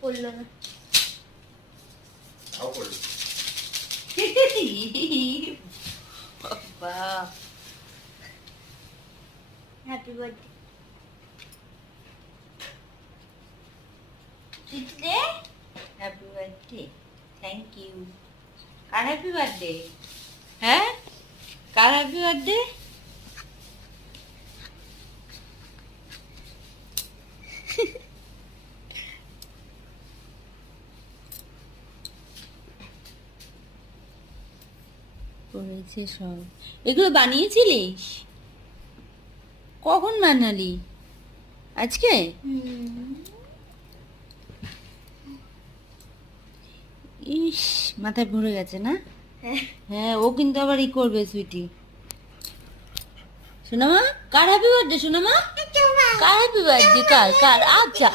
পড়লো না। বাবা happy birthday. Happy birthday, thank you. কার হ্যাপি বার্থডে? হ্যাঁ, কার হ্যাপি বার্থডে? করেছে সব। এগুলো বানিয়েছিলিস? কখন বানালি? আজকে? ইস, মাথায় ভরে গেছে না? হ্যাঁ, ও কিন্তু আবার ই করবে সুইটি। সোনামা, কার হ্যাপি বার্থডে সোনামা? কার হ্যাপি বার্থডে? কার কার? আচ্ছা